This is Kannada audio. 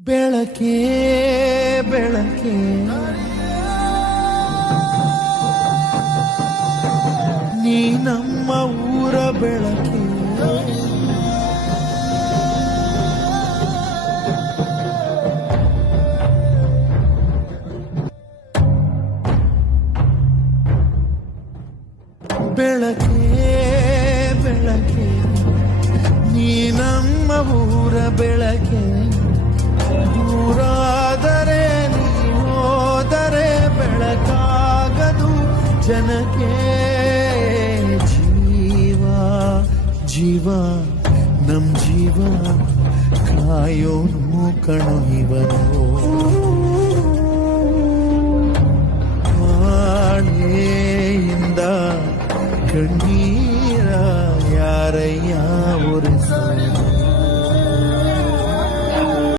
ಬೆಳಕೆ ಬೆಳಕೆ ನೀ ನಮ್ಮ ಊರ ಬೆಳಕೆ ಬೆಳಕೆ ಬೆಳಕೆ ನೀ ನಮ್ಮ ಊರ ಬೆಳಕೆ ದೂರಾದರೆ ನೀ ಹೋದರೆ ಬೆಳಕಾಗದು ಜನಕ್ಕೆ ಜೀವ ಜೀವ ನಮ್ ಜೀವ ಕಾಯೋನು ಕಣೋ ಇವನು ಮಳೆಯಿಂದ ಕಣ್ಣೀರ ಯಾರಯ್ಯ ಒರೆಸ